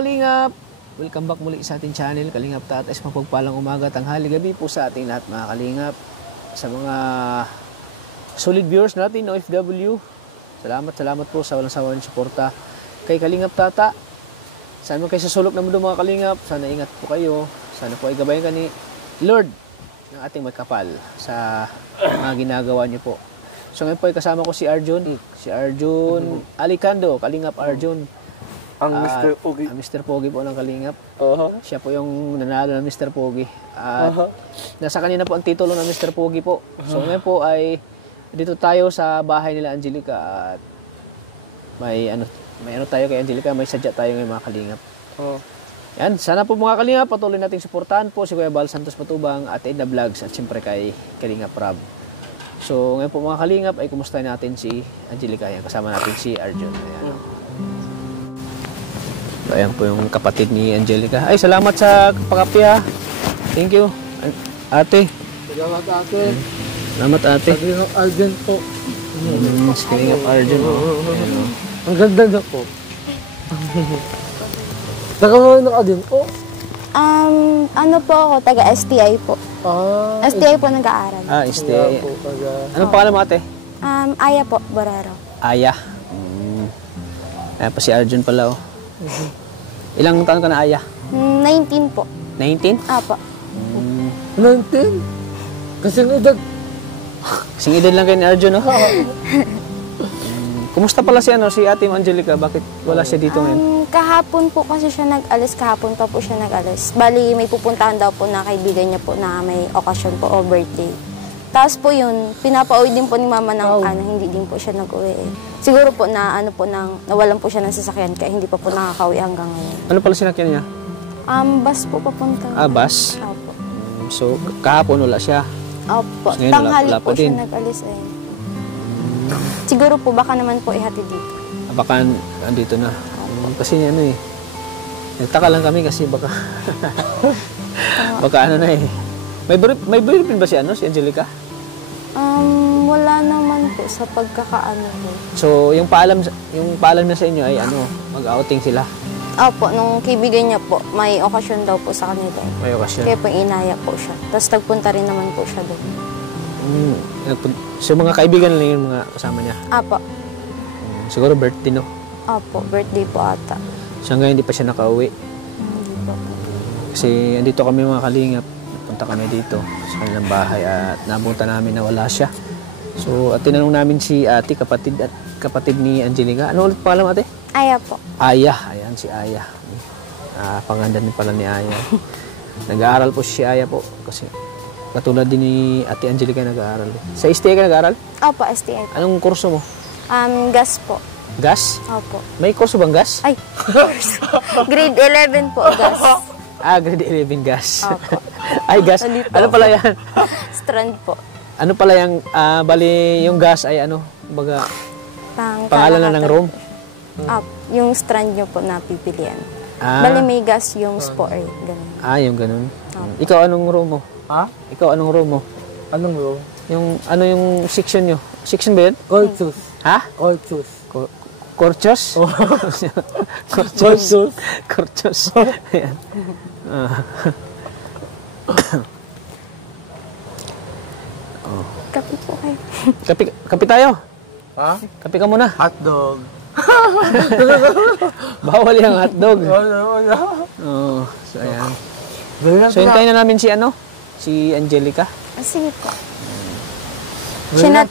Kalingap! Welcome back muli sa ating channel, Kalingap Tatas. Mapagpalang umaga, tanghali, gabi po sa ating lahat mga Kalingap. Sa mga solid viewers natin, OFW, salamat po sa walang sawang suporta kay Kalingap Tata. Sana kayo sa sulok na mundo mga Kalingap. Sana ingat po kayo. Sana po ay gabayan ka ni Lord ng ating magkapal sa mga ginagawa niyo po. So ngayon po ay kasama ko si Arjun. Si Arjun Alicando, Kalingap Arjun. Ang Mr. Pogi. Mr. Pogi po ng Kalingap. Siya po yung nanalo ng Mr. Pogi. At nasa kanina po ang titulo ng Mr. Pogi po. So ngayon po ay dito tayo sa bahay nila Angelica at may ano tayo kay Angelica, may sadya tayo ngayon mga Kalingap. Yan, sana po mga Kalingap, patuloy nating suportahan po si Kuya Bal Santos Matubang at Edna Vlogs at siyempre kay Kalingap Rob. So ngayon po mga Kalingap ay kumustahin natin si Angelica. Yan, kasama natin si Arjun. Ayan. So, ayan po yung kapatid ni Angelica. Ay, salamat sa pakapi ha. Thank you. Ate. Salamat ate. Salamat ate. Kalingap Arjun po. Kalingap Arjun. Ang ganda na po. Nakaroon na ka din po? Ano po ako, taga STI po. STI po nag-aaral. STI. Anong pangalan mo ate? Aya po, Borero. Aya. Ayan pa si Arjun pala oh. Ilang taon ka na Aya? 19 po. 19? Apo. 19? Kasing edad. Kasing edad lang kayo ni Arjun oh. Kumusta pala si Ate Angelica? Bakit wala siya dito ngayon? Kahapon po kasi siya nag-alis. Kahapon pa po siya nag-alis. Bali, may pupuntahan daw po na kaibigan niya po na may occasion po o birthday. Tapos po yun, pinapauwi din po ni mama ng hindi din po siya nag-uwi. Siguro po na nawalan po siya ng sasakyan kaya hindi pa po nakakauwi hanggang ngayon. Ano pala sinakyan niya? Bus po papunta. Bus? Opo. So, kahapon wala siya? Opo. So, tanghali wala po siya nag-alis eh. Siguro po, baka naman po ihatid dito. Baka andito na. Kasi nagtaka lang kami kasi baka baka May boyfriend ba si Angelica? Wala naman po sa pagkakaano po. So, yung paalam na sa inyo ay mag-outing sila? Opo, nung kaibigan niya po, may okasyon daw po sa kanila. May okasyon? Kaya po inaya po siya. Tapos nagpunta rin naman po siya doon. So, mga kaibigan lang yung mga kasama niya? Apo. Siguro birthday, no? Opo, birthday po ata. So, hanggang hindi pa siya nakauwi? Hindi po. Kasi andito kami mga Kalingap. Punta kami dito sa kanilang bahay at nabuta namin na wala siya. So, at tinanong namin si ate, kapatid ni Angelica. Ano ulit pangalan ate? Aya po. Aya. Ayan, si Aya. Pangandan din pala ni Aya. Nag-aaral po si Aya po. Kasi katulad din ni ate Angelica nag-aaral. Sa STI ka nag-aaral? Opo, STI po. Anong kurso mo? Gas po. Gas? Opo. May kurso bang gas? Ay, grade 11 po, gas. Grade 11 gas. Opo. Ay, gas. Ano pala yan? Strand po. Ano pala yung, bali yung gas ay baga, pangalan na ng room? Yung strand nyo po na pipilian. Bali may gas yung spore. Ganun. Yung ganun. Ikaw anong room mo? Ikaw anong room mo? Anong room? Yung section nyo? Section ba yun? Corchus. Corchus? Corchus? Corchus. Ayan. Kape po kayo. Kape tayo. Kape ka muna. Hotdog. Bawal yung hotdog. Wala. So, ayan. So, hintayin na namin si Angelica. Sige po.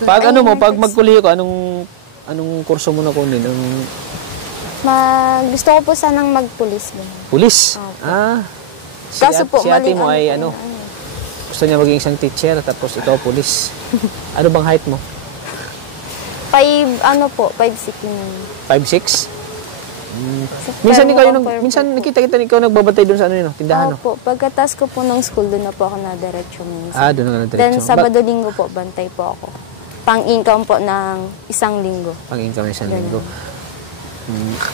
Pag magkuliyo ka, anong kurso mo na kunin? Gusto ko po sanang magpulis. Pulis? Kaso po, si ate mo ay gusto niya maging isang teacher, tapos ikaw pulis. Ano bang height mo? 5'6". 5'6"? Minsan nakita kita ikaw nagbabantay doon sa tindahan. Opo, pagkatas ko po ng school, doon na po ako na-diretso minsan. Doon na na-diretso. Then, Sabado-Linggo po, bantay po ako. Pang-income po ng isang linggo. Pang-income ng isang linggo.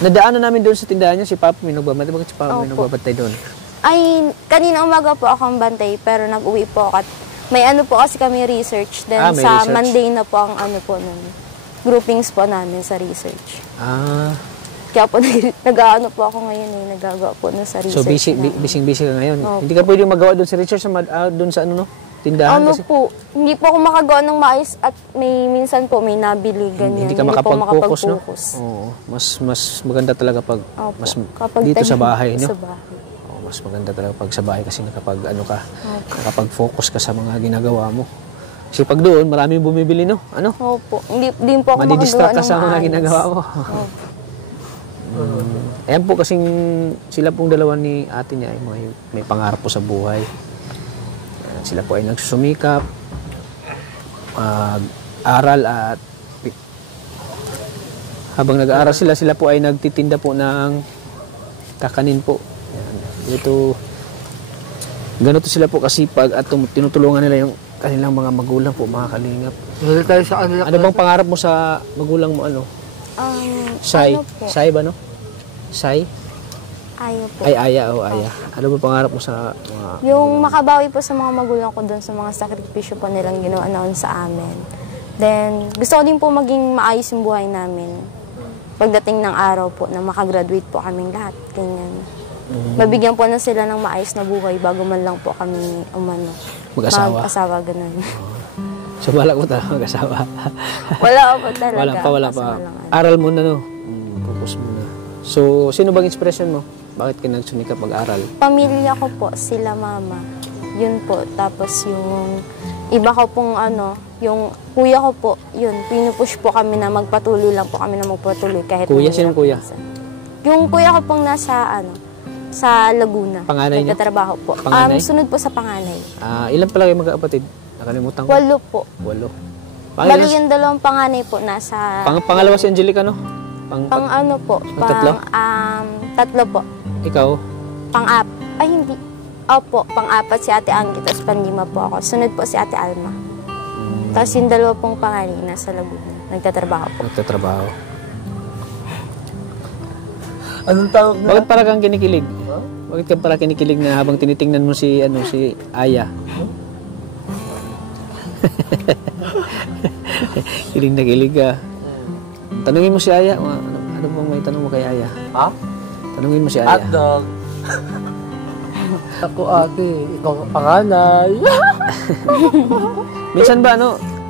Nadaanan namin doon sa tindahan niya, si Papa may nagbabantay. Bakit si Papa may nagbabantay doon? Ay, kanina umaga po akong bantay, pero nag-uwi po ako. May po kasi kami research. Then, sa Monday na po ang nun. Groupings po namin sa research. Kaya po nag-aano po ako ngayon eh, nagagawa po na sa research. So busy ka ngayon. Hindi ka pwedeng magawa doon sa research doon sa ano no? Tindahan Ano kasi. po, hindi po ako makagawa ng maayos at minsan po may nabili ganyan. Hindi ka po makapag-focus, no? makapag-focus. Oo. Mas maganda talaga pag Opo. mas Kapag dito sa tanim bahay, no? Sa bahay. Oo, mas maganda talaga pag sa bahay kasi nakapag-focus ka sa mga ginagawa mo. Kasi pag doon, maraming bumibili, no? Ano? Opo, hindi po ako Madidistract makagawa ka ng sa mga maayos. ginagawa mo. Opo. Ayan po kasing sila pong dalawa ni ate niya ay may pangarap po sa buhay. Sila po ay nagsusumikap, aral at habang nag-aaral sila po ay nagtitinda po ng kakanin po. Ayan. Ito, ganito sila po kasipag at tinutulungan nila yung kanilang mga magulang po, mga kalingap. Dito tayo sa kanila. Ano bang pangarap mo sa magulang mo? Ano? Sai? Ano po? Sai ba no? Sai? Ayaw po. Ay, Aya. Aya. Ano ba pangarap mo sa mga... Yung makabawi po sa mga magulang ko doon sa mga sakripisyo po nilang ginawa noon sa amin. Then, gusto ko din po maging maayos yung buhay namin. Pagdating ng araw po na makagraduate po kaming lahat. Ganyan. Mabigyan po na sila ng maayos na buhay bago man lang po kami Mag-asawa? Mag-asawa, ganun. So, wala ko talaga mag-asawa. Wala po talaga. Wala pa. Aral muna, no? Focus muna. So, sino bang inspiration mo? Bakit ka nagsumikap mag-aral? Pamilya ko po, sila mama. Yun po. Tapos yung iba ko pong yung kuya ko po, yun, pinupush po kami na magpatuloy lang po kami na magpatuloy kahit Kuya? mahirap Sinong kuya? minsan. Yung kuya ko pong nasa sa Laguna. Panganay niyo? Nagtatrabaho po. Panganay? Sunod po sa panganay. Ilan pala kayo magkakapatid? Nakalimutan ko. 8 po. 8. Bali yung dalawang panganay po nasa Pangalawa si Angelica, no? pang ano po, tatlo? Tatlo po. Ikaw? Ay hindi. Opo, pang-apat si Ate Angie, tapos pang-5 po ako. Sunod po si Ate Alma. Tapos yung dalawa pong panganay nasa Laguna. Nagtatrabaho po. Nagtatrabaho. Anong tawag na? Bakit para kang kinikilig? Bakit ka para kinikilig na habang tinitingnan mo si Aya? Kilig na kilig ka. Tanungin mo si Aya. Ano bang may tanong mo kay Aya? Ha? Tanungin mo si Aya. Hotdog. Ako ate, ikaw ang panganay. Minsan ba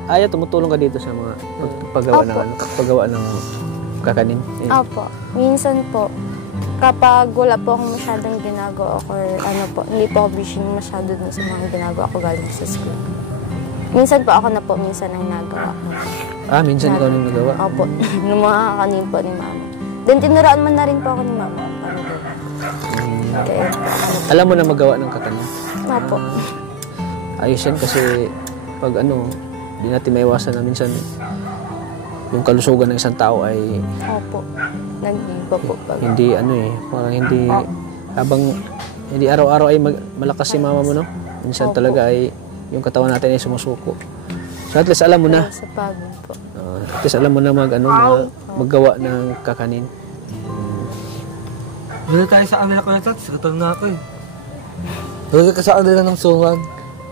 Aya, tumutulong ka dito sa mga paggawa ng kakanin? Opo. Minsan po, kapag wala po akong masyadong ginagawa or hindi po ako busy masyado dun sa mga ginagawa ko galing sa school. Minsan po ako na po minsan ang nagawa. Minsan ikaw nang nagawa? Opo. Ng mga kakanin po ni mama. Then tinuraan man na rin po ako ni mama. Para doon. Kaya Alam mo na magawa ng kakanin? Opo. Ayos yan kasi pag di natin maiwasan na minsan yung kalusugan ng isang tao ay Opo. Nag-iba po. hindi parang hindi habang hindi araw-araw ay malakas si mama mo, no? Minsan Opo. talaga ay yung katawan natin ay sumusuko. So at least alam mo na. Sa pagod po. At least alam mo na maggawa ng kakanin. Dito tayo sa kanila ko na tat, sagutan na ako eh. Dito ka sa kanila ng sungan.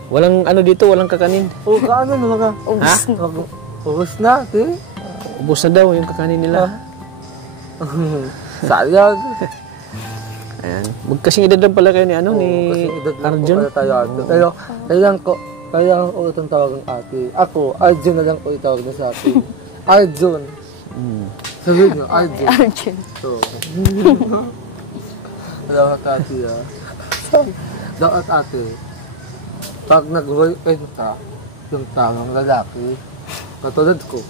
Walang dito, walang kakanin. O kaano na mga. Ubus na. Ubus na, ate. Ubus na daw yung kakanin nila. Sayang. Ayan. Magkasing edad lang pala kayo ni Kasi edad lang po Arjun. pala tayo ate. Pero, kaya ko itong tawagan ate. Ako, Arjun na lang po itawag na sa atin. Arjun. Sabihin nyo, Arjun. Arjun. So, alam ka ate Dapat ate, pag nag-boyfriend ka, yung tamang lalaki, katulad ko.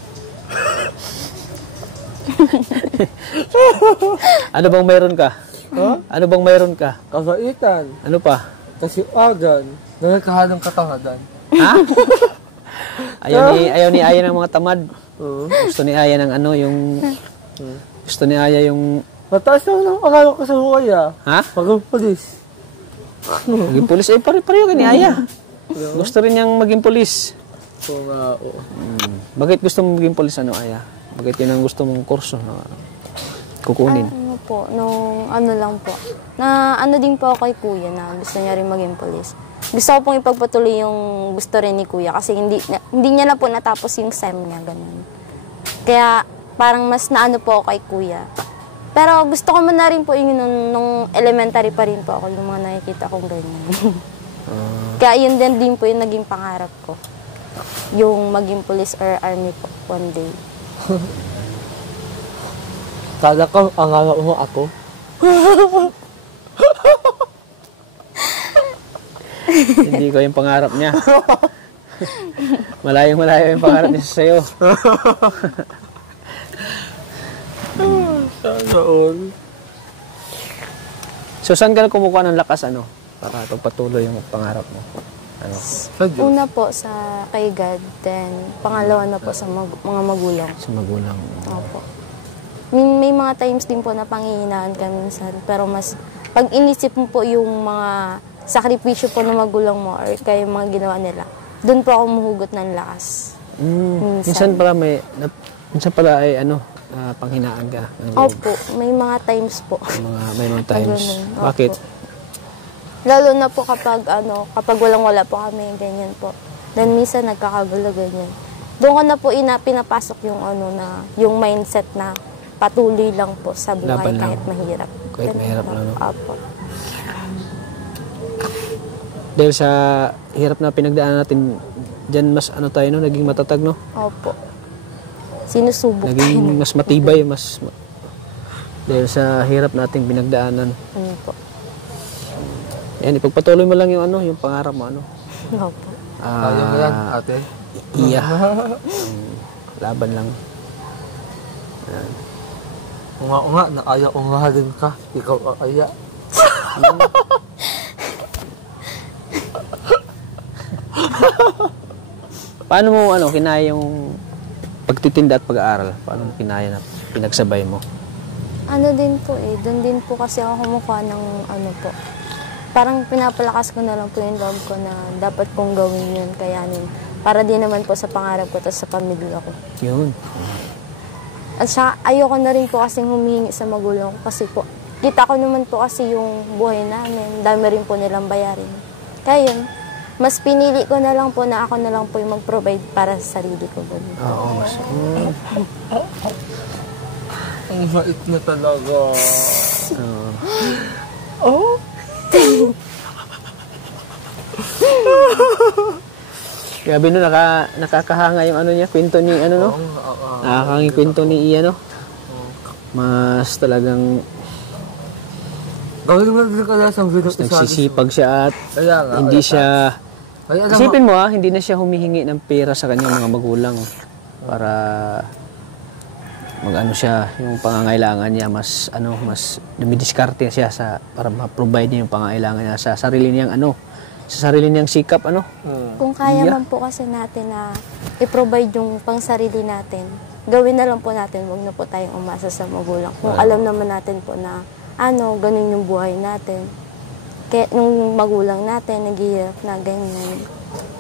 Ano bang mayroon ka? Ano bang mayroon ka? Kabaitan, Ano pa? kasiwagan, nagkakahalang katahadan. Ha? Ayaw ni Aya ng mga tamad. Gusto ni Aya ng gusto ni Aya yung Mataas naman ang pangalan ko sa buhay ha? Maging polis. Maging pulis. Pareho ka ni Aya. Gusto rin niyang maging pulis. Kung oo. Bakit gusto mo maging pulis, Aya? Bakit yun ang gusto mong kurso na kukunin? Nung lang po. Na din po ako kay kuya na gusto niya rin maging polis. Gusto ko pong ipagpatuloy yung gusto rin ni kuya kasi hindi niya na po natapos yung SEM niya, ganun. Kaya parang mas naano po ako kay kuya Pero gusto ko man na rin po yun nung elementary pa rin po ako, yung mga nakikita kong ganyan. Kaya yun din po yung naging pangarap ko. Yung maging police or army po one day. Kala ko, ang alam mo ako. Hindi ko yung pangarap niya. Malayong-malayo yung pangarap niya sa'yo. Sana all. So, saan ka na kumukuha ng lakas, para pagpatuloy yung pangarap mo? Sa Diyos. Una po sa kay God, then pangalawa na po sa mga magulang. Sa magulang. Opo. May mga times din po na panghihinaan ka minsan, pero mas pag inisip mo po yung mga sakripisyo po ng magulang mo or kaya yung mga ginawa nila, doon po ako muhugot ng lakas. Minsan pala ay panghinaan ka. Opo, may mga times po. May mga times. Ganun, Bakit? opo. Lalo na po kapag walang-wala po kami, ganyan po. Then minsan nagkakagulo, ganyan. Doon ko na po pinapasok yung yung mindset na patuloy lang po sa buhay Laban lang. kahit mahirap. Kahit Ganun mahirap po. lang, no? Opo. Dahil sa hirap na pinagdaanan natin, dyan mas naging matatag, no? Opo. Sinusubok Naging mas matibay, dahil sa hirap nating pinagdaanan. Ano po. Yan, ipagpatuloy mo lang yung pangarap mo, Opo. Kaya mo yan, ate. Iya. Laban lang. Unga, naaya ko nga din ka. Ikaw aaya. Paano mo kinaya yung pagtitinda at pag-aaral? Paano mo kinaya na pinagsabay mo? Ano din po doon din po kasi ako kumukuha ng po. Parang pinapalakas ko na lang po yung loob ko na dapat kong gawin yun, kayanin. Para din naman po sa pangarap ko at sa pamilya ko. Yun. At saka ayoko na rin po kasing humihingi sa magulang ko kasi po, kita ko naman po kasi yung buhay namin. Dami rin po nilang bayarin. Kaya yun, mas pinili ko na lang po na ako na lang po yung mag-provide para sa sarili ko. Oo, mas. Ang mait na talaga. Oh? Grabe nakakahanga yung niya, kwento ni no? Nakakahanga yung kwento ni Iya, no? Mas talagang Gawin mo din kaya sa video nagsisipag siya at Kaya nga, hindi siya. Kaya alam mo, Isipin mo hindi na siya humihingi ng pera sa kanyang mga magulang para siya, yung pangangailangan niya mas dumidiskarte siya para ma-provide niya yung pangangailangan niya sa sarili niyang sa sarili niyang sikap Kung kaya man po kasi natin na i-provide yung pang-sarili natin, gawin na lang po natin, huwag na po tayong umasa sa magulang. Kung alam naman natin po na ganun yung buhay natin. Kaya nung magulang natin, naghihirap na ganyan.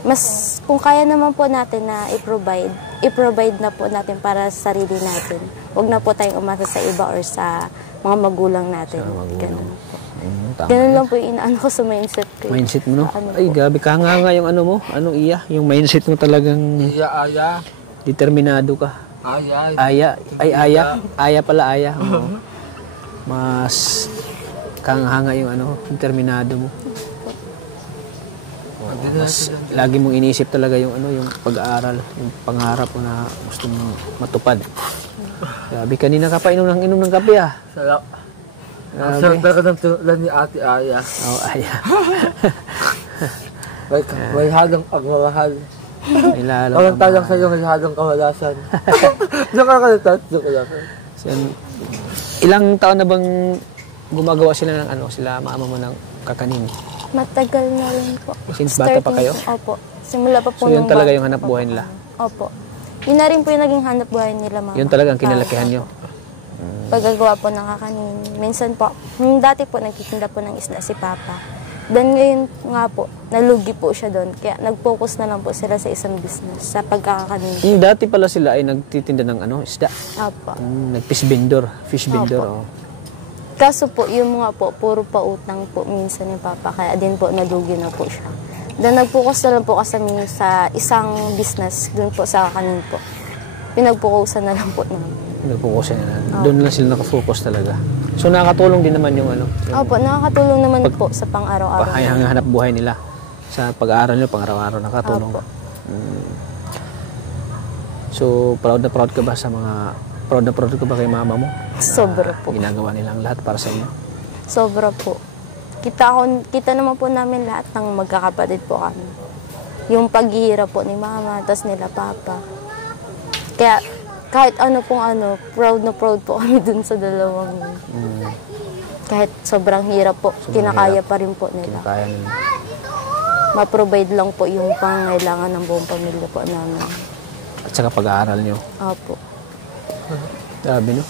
Mas, kung kaya naman po natin na i-provide na po natin para sa sarili natin. Huwag na po tayong umasa sa iba or sa mga magulang natin. Ganun po. Tama. Ganun lang po yung inaano ko sa mindset ko. Mindset mo, no? Ay, Po. gabi ka nga yung mo. Iya, yung mindset mo talagang aya. determinado ka. Aya. Aya pala. Oo. Mas kahanga yung determinado mo. Mas lagi mong iniisip talaga yung yung pag-aaral, yung pangarap mo na gusto mong matupad. Grabe, kanina ka pa inom ng kape Sarap. Ang sarap talaga ng tulan ni Ate Aya. Oo, Aya. May halong pagmamahal. May lalo Parang talang sa'yo may halong kawalasan. Diyan ka kalitat. Ilang taon na bang gumagawa sila ng sila mama mo ng kakanin? Matagal na rin po. Since bata pa kayo? Opo. Simula pa po So, yun nung talaga bata yung hanap pa buhay po nila? kami. Opo. Yun na rin po yung naging hanap buhay nila, mama. Yun talaga ang kinalakihan nyo? Paggagawa po ng kakanin. Minsan po, dati po nagtitinda po ng isda si Papa. Then ngayon nga po, nalugi po siya doon. Kaya nag-focus na lang po sila sa isang business, sa pagkakakanin. Dati pala sila ay nagtitinda ng isda? Opo. Nag-fish vendor. Fish vendor, Opo. Kaso po, yung mga po, puro pautang po minsan ni Papa. Kaya din po, nalugi na po siya. Then nag-focus na lang po kami sa isang business doon po sa kakanin po. Pinag-focusan na lang po namin. Nag-focus nila. Doon lang sila nakafocus talaga. So nakakatulong din naman yung ano. Opo, nakakatulong naman po sa pang-araw-araw. Hanap buhay nila. Sa pag-aaral nyo, pang-araw-araw nakatulong. Opo. So proud na proud ka ba sa mga... Proud na proud ka ba kay mama mo? Sobra po. Ginagawa nilang lahat para sa inyo? Sobra po. Kita naman po namin lahat ng magkakapatid po kami. Yung paghihirap po ni mama, tas nila papa. Kaya kahit ano pong ano, proud na proud po kami dun sa dalawang. Kahit sobrang hirap po, kinakaya pa rin po nila. Kinakaya nila. Ma-provide lang po yung pangailangan ng buong pamilya po namin. At saka pag-aaral nyo. Opo. Grabe, no?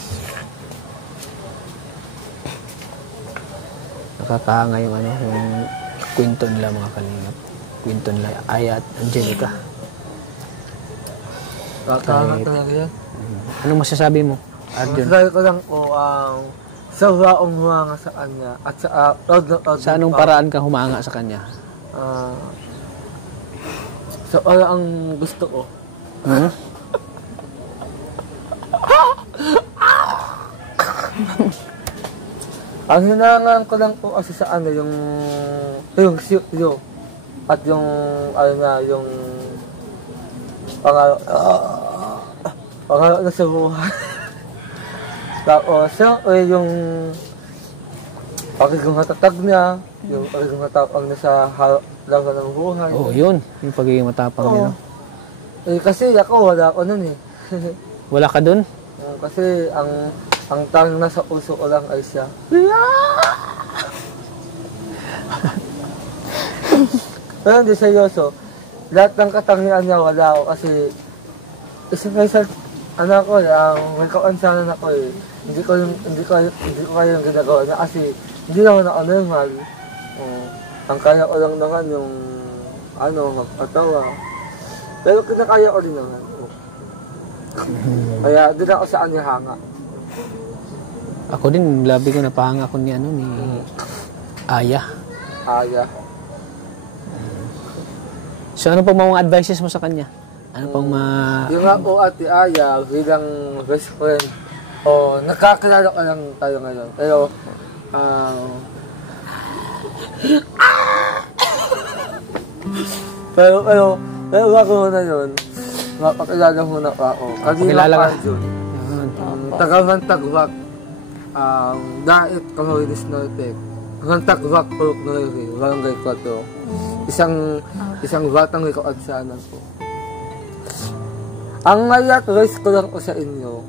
Nakakahanga yung ano, yung kwento nila mga kalingap. Kwento nila Aya at Angelica. Nakakahanga talaga yan. Anong masasabi mo, Arjun? Masasabi ko lang po ang sobrang humanga sa kanya at sa proud na proud. Sa anong paraan ka humanga sa kanya? Sa wala ang gusto ko. Ang hinangan ko lang po kasi sa ano yung at yung ano na yung pangarap na sa buhay. Tapos yung pagiging matatag niya, yung pagiging matapang na sa harap lang ng buhay. Oo, yun. Yung pagiging matapang niya. No? Kasi ako, wala ako nun eh. Wala ka dun? Kasi ang tanging nasa puso ko lang ay siya. Pero hindi seryoso. Lahat ng katangian niya wala ako kasi isa anak ko, may kaansanan ako eh. Hindi ko kaya yung ginagawa niya kasi hindi naman ako normal. Ang kaya ko lang naman yung magpatawa. Pero kinakaya ko rin naman. Kaya doon ako sa kanya hanga. Ako din, labi ko napahanga ko ni Aya. Aya. So ano pang mga advices mo sa kanya? Ano pang Yung nga po Ate Aya, bilang best friend, nakakilala ka lang tayo ngayon. Pero bago muna yun, mapakilala muna pa ako. Pakilala ka. Tagamantagwak, Dait Camarines Norte. Tagamantagwak Purok Norte, Barangay 4. Isang batang may kaadsanan po. Ang i-advise ko lang po sa inyo,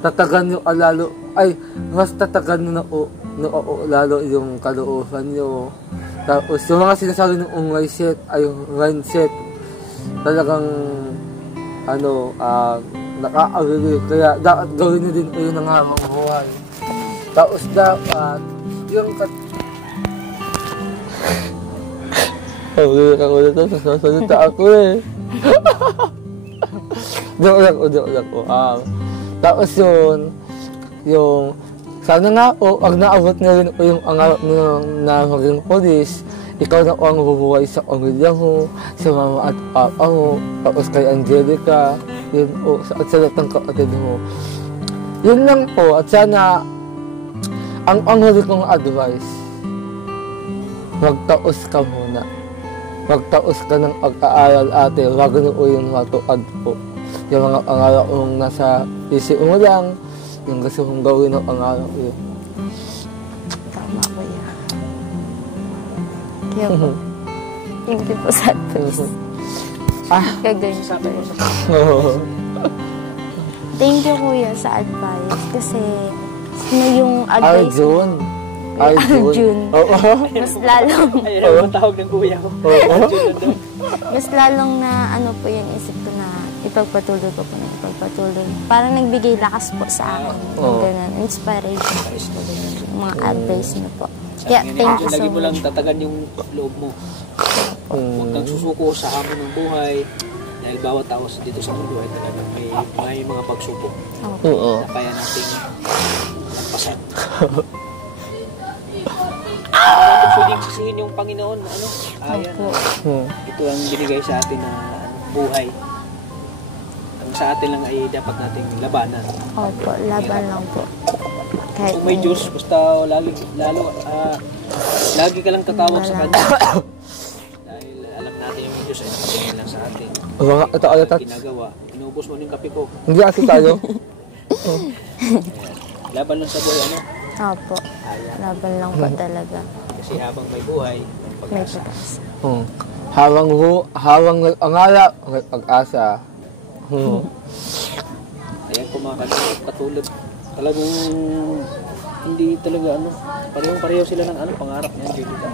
tatagan nyo lalo, mas tatagan nyo na lalo yung kalooban nyo. Tapos yung mga sinasabi ng mindset, talagang nakaka-agree. Kaya dapat gawin nyo din kayo ng habang buhay. Tapos dapat yung ako na ito, sasalita ako eh. Joke lang ko. Tapos yung sana nga po, pag naabot nyo rin po yung angarap nyo na maging polis, ikaw na po ang bubuhay sa pamilya mo, sa mama at papa mo, tapos kay Angelica, yun po, at sa lahat ng kapatid mo. Yun lang po, at sana, ang huli kong advice, magtaos ka muna. Magtaos ka ng pag-aaral ate, wag na po yung matuad po. Yung mga pangarap mong nasa isip mo lang, yung gusto kong gawin ng pangarap yun. Tama po yan. Kaya po, thank you po sa advice. Gagawin sa po yun. Thank you kuya sa advice kasi yung advice Arjun. Mas lalong Ayun ang tawag ng kuya ko. mas lalong na ano po yung isip ko na ipagpatuloy ko po na ipagpatuloy. Parang nagbigay lakas po sa akin. Ganun. Inspiration po. Yung mga advice niyo po. Yeah, thank you so Lagi mo lang much. tatagan yung loob mo. Huwag kang susuko sa hamon ng buhay. Dahil bawat tao dito sa mundo ay talagang may mga pagsubok na kaya nating magpasan. Pwedeng sisihin yung Panginoon na ito ang binigay sa atin na buhay. Ang sa atin lang ay dapat nating labanan. Opo, laban lang po. Kahit Kung may Diyos, basta lagi ka lang tatawag sa Kanya. Dahil alam natin yung Diyos ay nakatingin lang sa atin. Ito ulit at Ginagawa. Inubos mo na yung kape ko. hindi ati tayo. Ayan. Laban lang sa buhay, ano? Opo, laban lang po talaga. Kasi habang may buhay, may May pag-asa. pag-asa. Hawang nag-angala, may pag-asa. Ayan po mga kanila, katulad. Talagang hindi talaga ano, parehong-pareho sila ng ano, pangarap niyan, Julieta.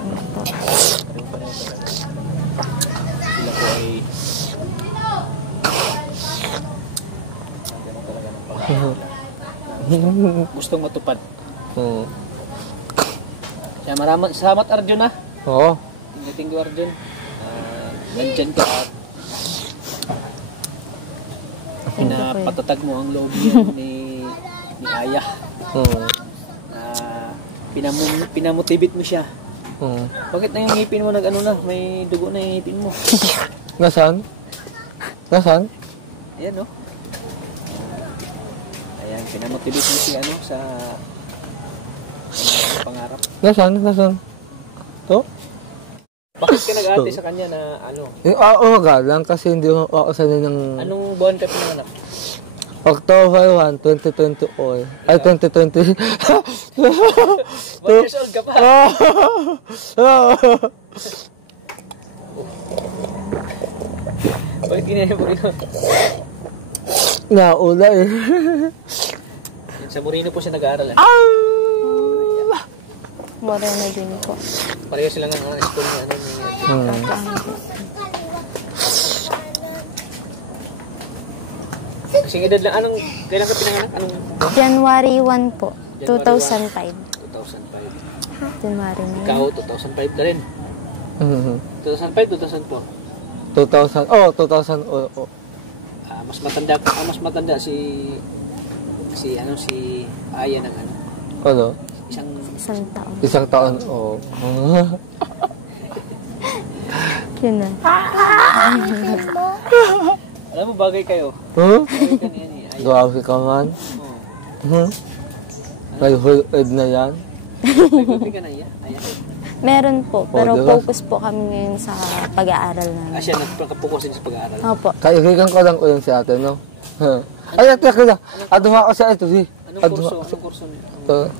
Parehong-pareho talaga. Sila po ay ganun talaga ng pangarap nila. Gustong matupad. Kaya maraming salamat Arjun ha. Oo. Tingko Arjun. Nandyan ka at pinapatatag mo ang loob yan ni Aya. Pinamotivate mo siya. Bakit na yung ngipin mo nag-ano na? May dugo na yung ngipin mo. Nasaan? Nasaan? Ayan no. Ayan, pinamotivate mo siya ano sa pangarap. Nasaan? To? Bakit ka nag-ate sa kanya na ano? Oo, galang kasi hindi ako sanay ng Anong buwan ka pinanganak? October 1, 2020 ay 2020. 1 years old ka pa. Bakit ginaya mo gano'n? Naula eh. Yan, sa Moreno po siya nag-aaral. Moreno din po. Pareho sila ng school niya. Kasing edad lang. Kailan ka pinanganak? January 1 po, January 2005. 2005. January 9. Ikaw, 2005 na rin. 2005, 2002. 2000. Oh. Mas matanda si Aya ng ano. Ano? Isang taon. Isang taon. Oh. Yun na. Alam mo, bagay kayo. Huh? Bagay ka niya ni Aya. Grabe ka man. Oo. May hold na yan. Nagbabi ka na Aya? Meron po, pero diba? focus po kami ngayon sa pag-aaral namin. Siya nagpakapokusin sa pag-aaral. Opo. Kaibigan ko lang yun si ate, no? Ay, ate, kaya. Aduha ko sa ito, si. Anong kurso niyo?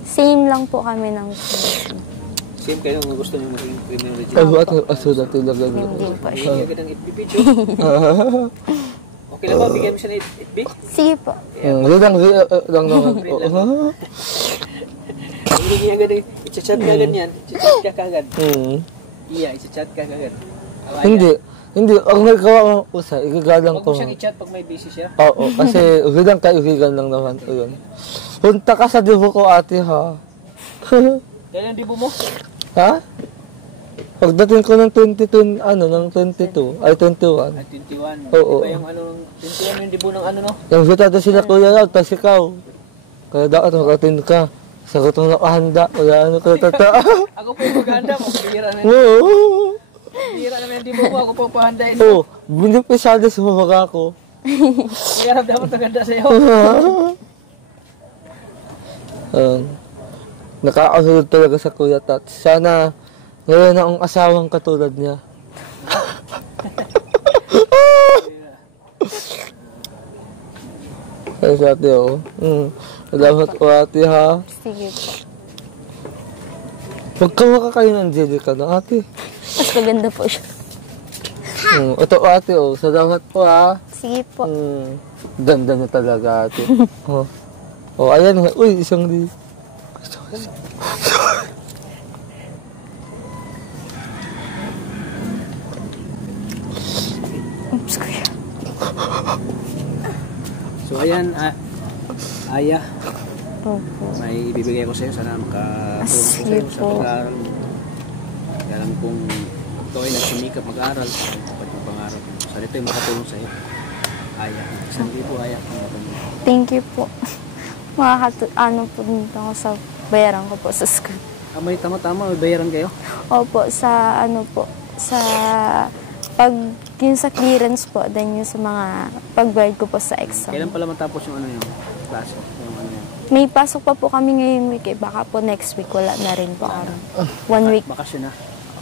Same lang po kami ng Same kayo nung gusto niyo maging criminology. Ay, buat aso na talaga. hindi po. Bigyan agad ng FB picture. Okay lang ba? Bigyan mo siya ng FB? Sige po. Lang naman. Bigyan agad ng i-chat ka agad yan. I-chat ka kagad. Iya, i-chat ka kagad. Hindi. Ang nagkawa ko usa, igagalang Huwag ko. mo siyang i-chat pag may busy siya. Oo, kasi ugilang kaibigan lang naman. Ayun. Punta ka sa dibo ko, ate, ha? Kailan di mo? Ha? Pagdating ko ng 22, ng 22, ay 21. Ay, 21. Oo. Diba yung 21 yung dibo ng ano, no? Yung vitado sila kuya Rod, tas ikaw. Kaya dapat makatin ka. Sagot mo na kahanda, wala ano ka tata. Ako po yung maghanda mo. Bihira na Oo. Bihira naman yung dibo mo. Ako po pahandain. Oo, binipisado sa mga ako. Kaya dapat maganda sa'yo. Nakakasunod talaga sa Kuya Tat. Sana ngayon na ang asawang katulad niya. Ay, sa ate, oh. Salamat po, ate, ha. Sige po. Huwag ka makakain ng Angelica na, ate. Mas maganda po siya. Ito, ate, oh. Salamat po, ha. Sige po. Ganda na talaga, ate. Ayan, uy, isang di. Oops, kuya. So, ayan, Aya. Opo. May ibibigay ko sa'yo. Sana makatulong ko Sige sa'yo sa po. pag-aaral mo. Kaya lang kung ikaw ay nagsimikap mag-aaral, dapat yung pangarap mo. So, ito yung makatulong sa'yo. Aya. 1,000 Aya. Thank you po. Ano po dito ako sa bayaran ko po sa school. May tama-tama, may bayaran kayo? Opo, sa ano po, sa Yung sa clearance po, then yung sa mga pag-guide ko po sa exam. Kailan pala matapos yung ano yung klase? Yung ano yun? May pasok pa po kami ngayong week eh. Baka po next week wala na rin po kami. 1 week. Bakasyon na.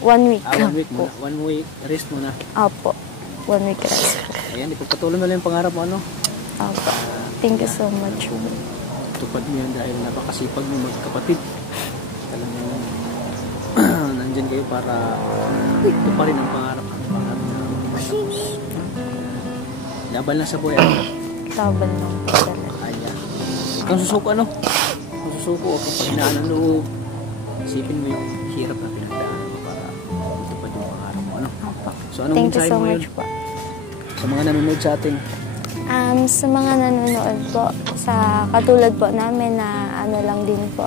1 week. 1 week po. muna. 1 week rest muna. Opo. 1 week rest. Ayan, ipagpatuloy mo lang yung pangarap mo, ano? Opo. Thank you so much. Tupad mo yan dahil napakasipag mo magkapatid. Talagang nandyan kayo para tuparin ang pangarap. Laban lang sa buhay. Laban lang po talaga. Kaya. Kung susuko, ano? Kung susuko o kung paghinaan ng loob, isipin mo yung hirap na pinagdaanan mo para tupad yung pangarap mo, ano? Opo. So, anong Thank you mensahe so mo much yun po. sa mga nanonood sa atin? Sa mga nanonood po, sa katulad po namin na ano lang din po.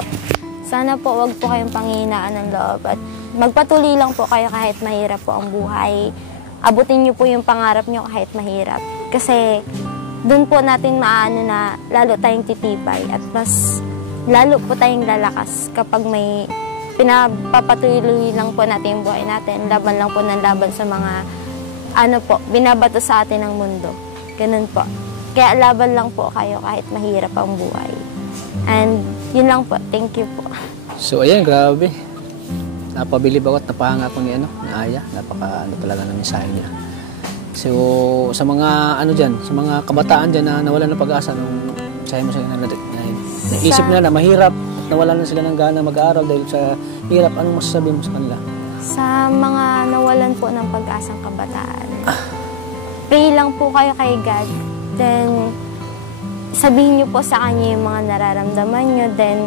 Sana po wag po kayong panghihinaan ng loob at magpatuloy lang po kayo kahit mahirap po ang buhay. Abutin niyo po yung pangarap niyo kahit mahirap. Kasi doon po natin maano na lalo tayong titibay at mas lalo po tayong lalakas kapag may pinapapatuloy lang po natin yung buhay natin. Laban lang po ng laban sa mga ano po, binabato sa atin ng mundo. Ganun po. Kaya laban lang po kayo kahit mahirap ang buhay. And yun lang po. Thank you po. So, ayan, grabe. Napabilib ako at napahanga ko ni Aya. Napaka ano talaga ng mensahe niya. So, sa mga ano dyan, sa mga kabataan dyan na nawalan ng pag-asa nung sabi mo sa naisip nila na mahirap at nawalan na sila ng gana mag-aaral dahil sa hirap, anong masasabi mo sa kanila? Sa mga nawalan po ng pag-asang kabataan, pray lang po kayo kay God. Then, sabihin niyo po sa Kanya yung mga nararamdaman niyo. Then,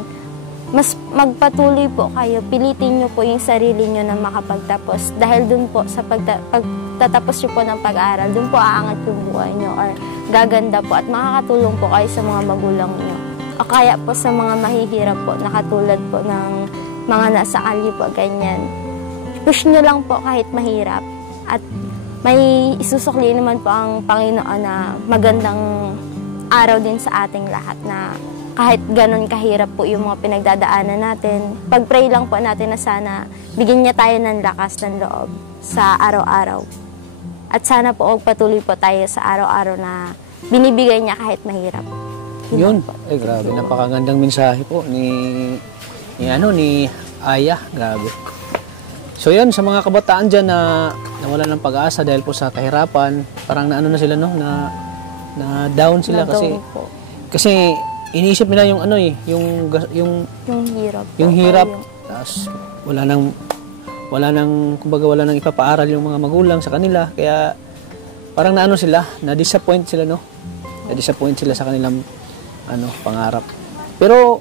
mas magpatuloy po kayo. Pilitin niyo po yung sarili niyo na makapagtapos. Dahil dun po, sa pagtatapos niyo po ng pag-aaral, dun po aangat yung buhay niyo or gaganda po at makakatulong po kayo sa mga magulang niyo. O kaya po sa mga mahihirap po, nakatulad po ng mga nasa kalye po, ganyan. Push niyo lang po kahit mahirap. At may isusukli naman po ang Panginoon na magandang araw din sa ating lahat na kahit ganun kahirap po yung mga pinagdadaanan natin, pag-pray lang po natin na sana bigyan niya tayo ng lakas ng loob sa araw-araw. At sana po patuloy po tayo sa araw-araw na binibigay niya kahit mahirap. Yun. Ay, grabe. Napakagandang mensahe po ni Aya. Grabe. So yun, sa mga kabataan dyan na nawalan ng pag-asa dahil po sa kahirapan, parang naano na sila, no? Na down sila kasi iniisip nila yung ano yung hirap. Yung hirap. Tapos wala nang kumbaga wala nang ipapaaral yung mga magulang sa kanila. Kaya parang naano sila, na-disappoint sila, no? Na-disappoint sila sa kanilang pangarap. Pero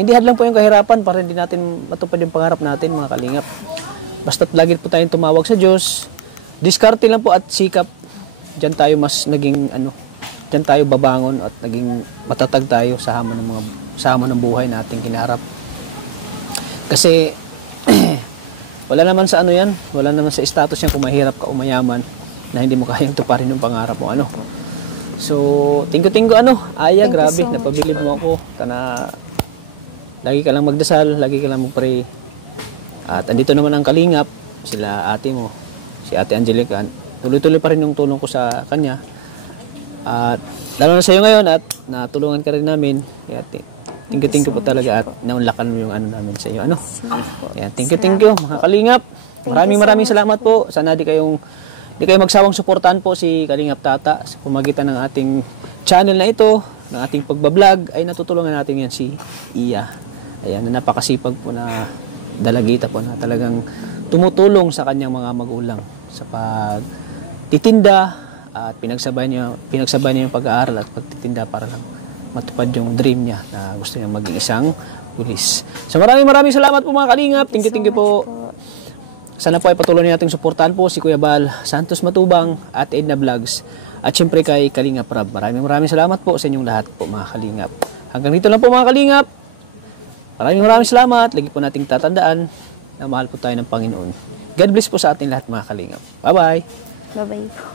hindi hadlang po yung kahirapan para hindi natin matupad yung pangarap natin, mga kalingap. Basta't lagi po tayong tumawag sa Diyos, diskarte lang po at sikap. Diyan tayo mas naging diyan tayo babangon at naging matatag tayo sa hamon ng buhay nating kinaharap. Kasi wala naman sa wala naman sa status yan kung mahirap ka o mayaman na hindi mo kayang tuparin yung pangarap mo. So, tingko Aya, grabe, so napabilib mo ako. Lagi ka lang magdasal, lagi ka lang mag-pray. At andito naman ang kalingap, sila ate mo, si Ate Angelica. Tuloy-tuloy pa rin yung tulong ko sa kanya. At lalo na sa iyo ngayon at natulungan ka rin namin. Kaya thank you po talaga at naunlakan mo yung namin sa iyo. Kaya thank you mga kalingap. Maraming salamat po. Sana di kayo magsawang suportahan po si Kalingap Tata sa pamagitan ng ating channel na ito, ng ating pagbablog, ay natutulungan natin yan si Iya. Ayan, na napakasipag po na dalagita po na talagang tumutulong sa kanyang mga magulang sa pagtitinda at pinagsabay niya yung pag-aaral at pagtitinda para lang matupad yung dream niya na gusto niya maging isang pulis. So maraming salamat po mga kalingap. Thank you po. Sana po ay patuloy nating suportahan po si Kuya Bal Santos Matubang at Edna Vlogs at syempre kay Kalingap Rab. Maraming salamat po sa inyong lahat po mga kalingap. Hanggang dito lang po mga kalingap. Maraming salamat. Lagi po nating tatandaan na mahal po tayo ng Panginoon. God bless po sa ating lahat mga kalingap. Bye-bye. Bye-bye po.